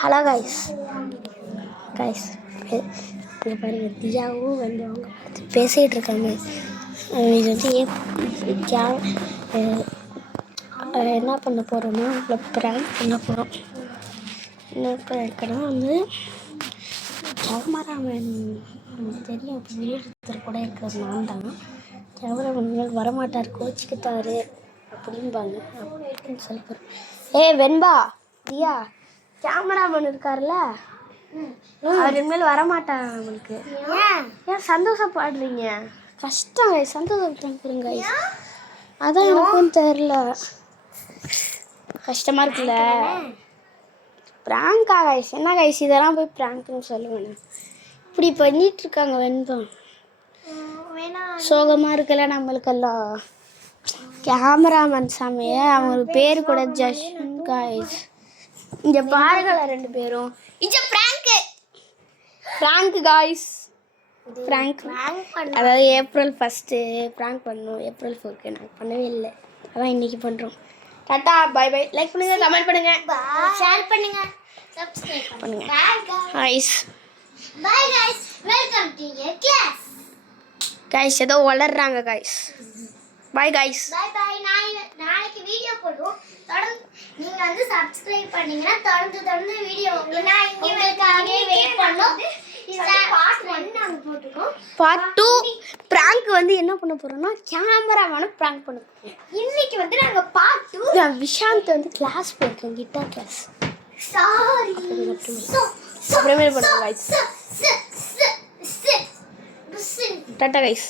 Hello guys இங்கே பாருங்க தியாவும் வந்து அவங்க பார்த்து பேசிகிட்டு இருக்காங்க. இது வந்து என்ன பண்ண போகிறோன்னா உங்களை ப்ராங்க் பண்ண போகிறோம். என்ன ப்ராங்க்னா வந்து கேமராமேன் தெரியும், இப்போ வீடு கூட இருக்கிறது நான் தான். கேமராமேன் வரமாட்டார், கோச்சிக்கிட்டாரு அப்படின்பாங்க அப்படின்னு சொல்லி போகிறோம். வெண்பா தியா கேமராமேன் இருக்கார்ல, அவர் இனிமேல் வரமாட்டார். நம்மளுக்கு ஏன் சந்தோஷப்படுறீங்க? கஷ்டம் சந்தோஷப்படுங்க. அதான் எனக்கும் தெரில, கஷ்டமாக இருக்குல்ல. ப்ராங்கா கைஸ்? என்ன கைஸ் இதெல்லாம் போய் ப்ராங்க்னு சொல்லுவேன். இப்படி பண்ணிட்டு இருக்காங்க வெண்பா. சோகமாக இருக்குல்ல நம்மளுக்கெல்லாம். கேமராமேன் சாமிய அவங்க பேர் கூட ஜஸ்ட் கைஸ். இங்க பாருங்களா ரெண்டு பேரும். இது பிராங்க் காய்ஸ். பிராங்க் அதாவது ஏப்ரல் 1 பிராங்க் பண்ணோம். ஏப்ரல் 4 நாங்கள் பண்ணவே இல்லை, அதான் இன்னைக்கு பண்ணுறோம். Tata bye bye. லைக் பண்ணுங்க, கமெண்ட் பண்ணுங்க, ஷேர் பண்ணுங்க, சப்ஸ்கிரைப் பண்ணுங்க. Guys bye guys, welcome to your class. Guys ஏதோ வளர்றாங்க guys. Bye guys, bye bye. நாளைக்கு வீடியோ போடுவோம். தொடர்ந்து நீங்க வந்து சப்ஸ்கிரைப் பண்ணீங்கன்னா தொடர்ந்து வீடியோ உங்களுக்கு நான் இங்கேவே வெயிட் பண்ணோம். இது பார்ட் 1 நாங்க போட்டுறோம். பார்ட் 2 பிராங்க் வந்து என்ன பண்ண போறோம்னா கேமராமேனை பிராங்க் பண்ண போறோம். இன்னைக்கு வந்து நாங்க பார்ட் 2. நான் விஷாந்த் வந்து கிளாஸ் போயிருக்கேன், கிட்டார் கிளாஸ். சாரி அப்புறமே பண்ணுவோம் காய்ஸ். Tata guys.